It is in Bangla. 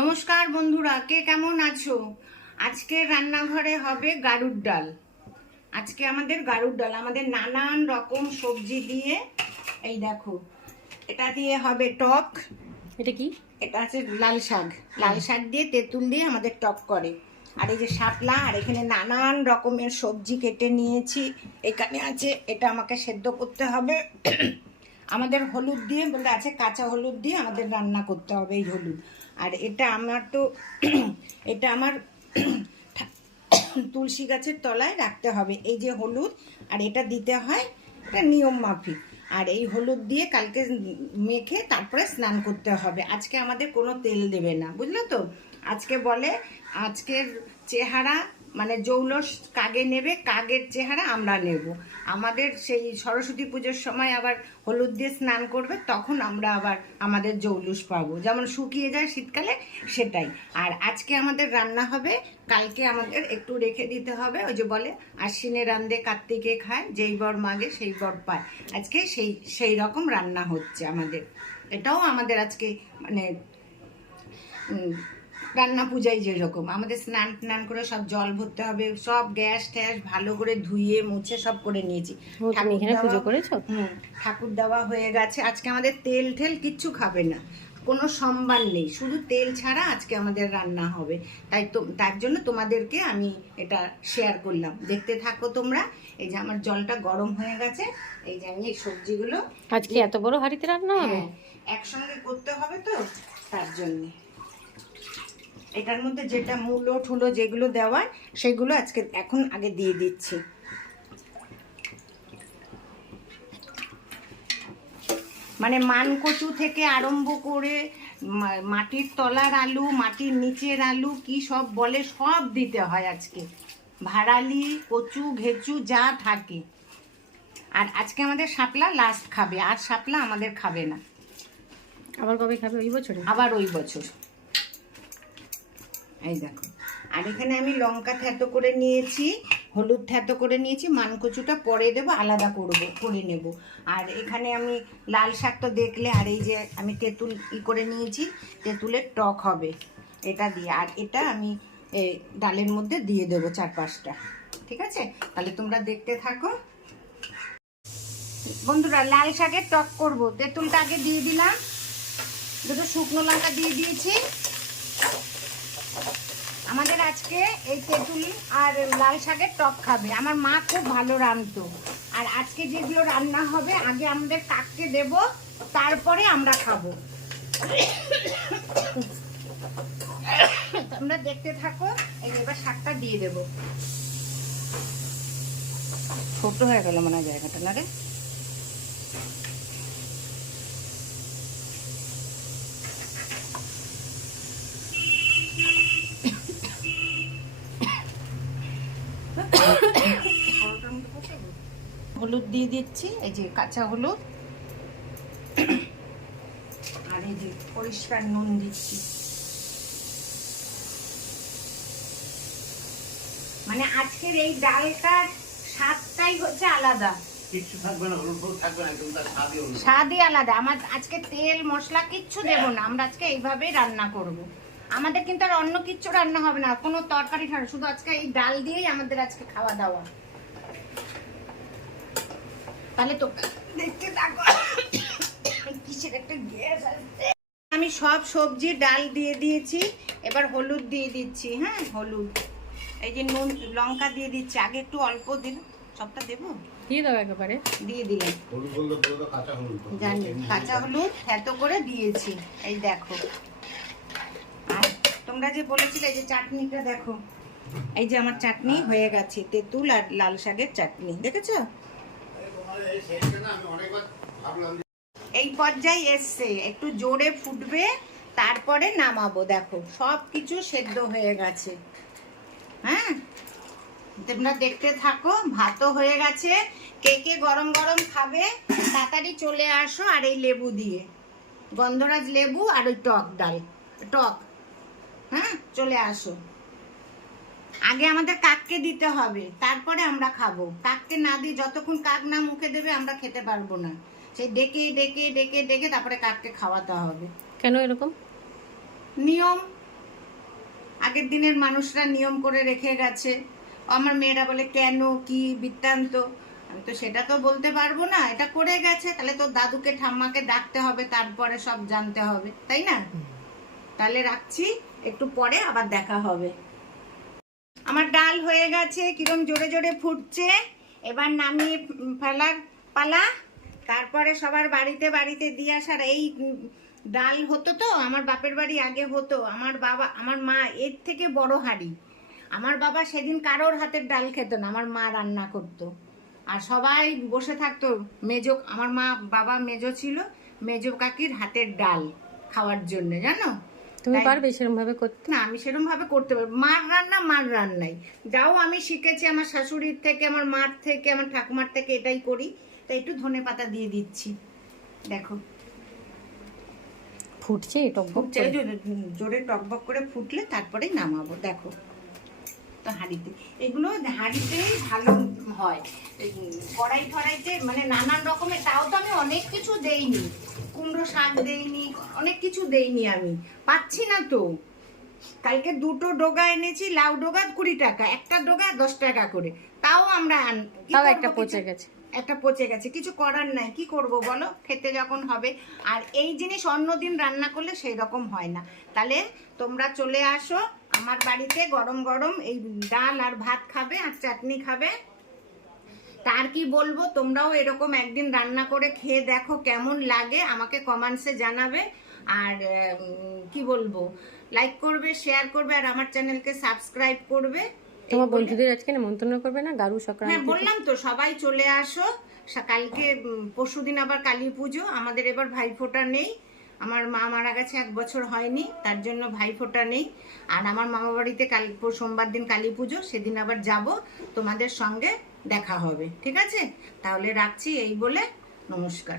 নমস্কার বন্ধুরা কে কেমন আছো? আজকে রান্নাঘরে হবে গাড়ুর ডাল। আজকে আমাদের গাড়ুর ডাল আমাদের নানান রকম সবজি দিয়ে এই দেখো এটা দিয়ে হবে টক। এটা কি? এটা আছে লাল শাক। লাল শাক দিয়ে তেঁতুল দিয়ে আমাদের টক করে। আর এই যে শাপলা আর এখানে নানান রকমের সবজি কেটে নিয়েছি। এখানে আছে এটা আমাকে সেদ্ধ করতে হবে। আমাদের হলুদ দিয়ে বলে আছে কাঁচা হলুদ দিয়ে আমাদের রান্না করতে হবে এই হলুদ। আর এটা আমার তো, এটা আমার তুলসী গাছের তলায় রাখতে হবে। এই যে হলুদ, আর এটা দিতে হয় এটা নিয়ম মাফিক। আর এই হলুদ দিয়ে কালকে মেখে তারপরে স্নান করতে হবে। আজকে আমাদের কোনো তেল দেবে না, বুঝলে তো? আজকে বলে, আজকের চেহারা মানে জৌলস কাগে নেবে কাগের চেহারা আমরা নেব। আমাদের সেই সরস্বতী পুজোর সময় আবার হলুদ দিয়ে স্নান করবে, তখন আমরা আবার আমাদের জৌলুস পাবো। যেমন শুকিয়ে যায় শীতকালে, সেটাই। আর আজকে আমাদের রান্না হবে, কালকে আমাদের একটু রেখে দিতে হবে, ওই যে বলে আশ্বিনে রান্দে কার্তিকে খায়, যেই বর মাগে সেই বর পায়। আজকে সেই সেই রকম রান্না হচ্ছে আমাদের। এটাও আমাদের আজকে মানে রান্না পূজায় যেরকম। আমাদের স্নান টান করে সব জল ভরতে হবে সব গ্যাস ট্যাস ভালো করে ধুয়ে মুছে সব করে নিয়েছি। তুমি এখানে ঠাকুর পুজো দেওয়া- করেছ? ঠাকুর দেওয়া হয়ে গেছে। আজকে আমাদের তেল ঠেল কিচ্ছু খাবে না। কোনো সম্মান নেই। শুধু তেল ছাড়া আজকে আমাদের রান্না হবে। তাই তো তার জন্য তোমাদেরকে আমি এটা শেয়ার করলাম। দেখতে থাকো তোমরা। এই যে আমার জলটা গরম হয়ে গেছে। এই যে আমি এই সবজিগুলো আজকে এত বড় হাড়িতে রান্না হবে? হ্যাঁ, একসঙ্গে করতে হবে তো তার জন্য। এটার মধ্যে যেটা মূলো ঠুলো যেগুলো দেওয়ার সেগুলো আজকে এখন আগে দিয়ে দিচ্ছি। মানে মানকচু থেকে আরম্ভ করে মাটির তলার আলু মাটির নিচের আলু কি সব বলে সব দিতে হয় আজকে। ভাড়ালি কচু ঘেচু যা থাকে। আর আজকে আমাদের শাপলা লাস্ট খাবে আর শাপলা আমাদের খাবে না। আবার কবে খাবে? ওই বছরে? আবার ওই বছর। এই দেখো। আর এখানে আমি লঙ্কা থ্যাতো করে নিয়েছি, হলুদ থ্যাতো করে নিয়েছি, মানকচুটা পরে দেবো, আলাদা করব, করে নেব। আর এখানে আমি লাল শাক তো দেখলে, আর এই যে আমি তেঁতুল ই করে নিয়েছি, তেঁতুলের টক হবে, এটা দিয়ে। আর এটা আমি ডালের মধ্যে দিয়ে দেবো চার পাঁচটা, ঠিক আছে? তাহলে তোমরা দেখতে থাকো। বন্ধুরা, লাল শাকের টক করব। তেঁতুলটা আগে দিয়ে দিলাম, দুটো শুকনো লঙ্কা দিয়ে দিয়েছি। আমাদের আজকে এই তেঁতুল আর লাল শাকের টক খাবে। আমার মা খুব ভালো রাঁধতো। আর আজকে যেগুলো রান্না হবে, আগে আমাদের কাককে দেব, তারপরে আমরা খাব। তোমরা দেখতে থাকো এবার শাকটা দিয়ে দেবো। ছোট হয়ে গেল মনে হয় জায়গাটা, না রে? হলুদ দিয়ে দিচ্ছি এই যে কাঁচা হলুদ। আর এই যে পরিষ্কার নুন দিচ্ছি। মানে আজকের এই ডালটার স্বাদটাই হচ্ছে আলাদা। কিচ্ছু থাকবে না হলুদ হলুদ থাকবে না কিন্তু তার স্বাদই স্বাদই আলাদা। আমার আজকে তেল মশলা কিচ্ছু দেবো না আমরা আজকে এইভাবেই রান্না করব। আমাদের কিন্তু আর অন্য কিচ্ছু রান্না হবে না কোনো তরকারি শুধু আজকে এই ডাল দিয়েই আমাদের আজকে খাওয়া দাওয়া। তাহলে তো দেখতে থাকো। কিসের একটা গ্যাস আসছে? আমি সব সবজি ডাল দিয়ে দিয়েছি এবার হলুদ দিয়ে দিচ্ছি হ্যাঁ হলুদ। এই যে নুন লঙ্কা দিয়ে দিচ্ছি আগে একটু অল্প দিন সবটা দেবো? দিয়ে দাও একেবারে। দিয়ে দিলাম। জানি কাঁচা হলুদ এত করে দিয়েছি এই দেখো। আর তোমরা যে বলেছিলে এই যে চাটনিটা দেখো এই যে আমার চাটনি হয়ে গেছে তেঁতুল আর লাল শাকের চাটনি দেখেছ আমি অনেকবার ভাবলাম যে এই পর্যায়ে এসছে, একটু জোরে ফুটবে, তারপরে নামাবো, দেখো সব কিছু সেদ্ধ হয়ে গেছে। হ্যাঁ? তোমরা দেখতে থাকো, ভাতও হয়ে গেছে, কে কে গরম গরম খাবে, তাড়াতাড়ি চলে আসো, আর এই লেবু দিয়ে। গন্ধরাজ লেবু আর ওই টক ডাল, টক। হ্যাঁ? চলে আসো। আগে আমাদের কাককে দিতে হবে তারপরে আমরা খাব। কাককে না দিয়ে যতক্ষণ কাক না মুখে দেবে আমরা খেতে পারব না। সেই ডেকে ডেকে ডেকে ডেকে তারপরে কাককে খাওয়াতে হবে। কেন এরকম? নিয়ম। আগের দিনের মানুষরা নিয়ম করে রেখে গেছে। আমার মেয়েরা বলে কেন কি বৃত্তান্ত? আমি তো সেটা তো বলতে পারব না। এটা করে গেছে তাহলে তো দাদুকে ঠাম্মাকে ডাকতে হবে তারপরে সব জানতে হবে তাই না? তাহলে রাখছি একটু পরে আবার দেখা হবে। আমার ডাল হয়ে গেছে, কিরম জোরে জোরে ফুটছে। এবার নামিয়ে ফেলার পালা। তারপরে সবার বাড়িতে বাড়িতে দিয়ে আসার এই ডাল হতো তো, আমার বাপের বাড়ি আগে হতো। আমার বাবা, আমার মা এর থেকে বড় হাঁড়ি। আমার বাবা সেদিন কারোর হাতের ডাল খেত না, আমার মা রান্না করতো। আর সবাই বসে থাকতো, মেজো, আমার মা বাবা মেজো ছিল, মেজো কাকির হাতের ডাল খাওয়ার জন্য, জানো? তুমি পারবে সেরকম ভাবে করতে? না আমি সেরকম ভাবে করতে পারব। মার রান্না মার রান্নাই। যাও আমি শিখেছি আমার শাশুড়ির থেকে আমার মার থেকে আমার ঠাকুমার থেকে এটাই করি। তাই একটু ধনে পাতা দিয়ে দিচ্ছি। দেখো। ফুটছে টক ফুটছে জোরে টকবক করে ফুটলে তারপরে নামাবো। দেখো। তো হাঁড়িতে। এগুলো হাঁড়িতেই ভালো হয়। কড়াই ফড়াইতে মানে নানান রকমের তাও তো আমি অনেক কিছু দেইনি। কুমড়ো শাক দেইনি অনেক কিছু দেইনি আমি। পাচ্ছি না তো। কালকে দুটো ডোগা এনেছি লাউ ডোগা কুড়ি টাকা একটা ডোগা দশ টাকা করে। তাও আমরা তাও একটা পচে গেছে। একটা পচে গেছে। কিছু করার নাই কি করব বলো? খেতে যখন হবে। আর এই জিনিস অন্যদিন রান্না করলে সেই রকম হয় না। তাহলে তোমরা চলে আসো আমার বাড়িতে গরম গরম এই ডাল আর ভাত খাবে আর চাটনি খাবে। তার কি বলব? তোমরাও এরকম একদিন রান্না করে খেয়ে দেখো কেমন লাগে আমাকে কমেন্টসে জানাবে। আর কি বলব? লাইক করবে শেয়ার করবে আর আমার চ্যানেলকে সাবস্ক্রাইব করবে। তোমার বন্ধুদের আজকে নেমন্তন্ন করবে না? গারু হ্যাঁ বললাম তো সবাই চলে আসো। কালকে পরশুদিন আবার কালী পুজো। আমাদের এবার ভাইফোঁটা নেই। আমার মা মারা গেছে এক বছর হয়নি, তার জন্য ভাইফোঁটা নেই। আর আমার মামা বাড়িতে কাল সোমবার দিন কালী পুজো, সেদিন আবার যাব, তোমাদের সঙ্গে দেখা হবে, ঠিক আছে? তাহলে রাখছি এই বলে নমস্কার।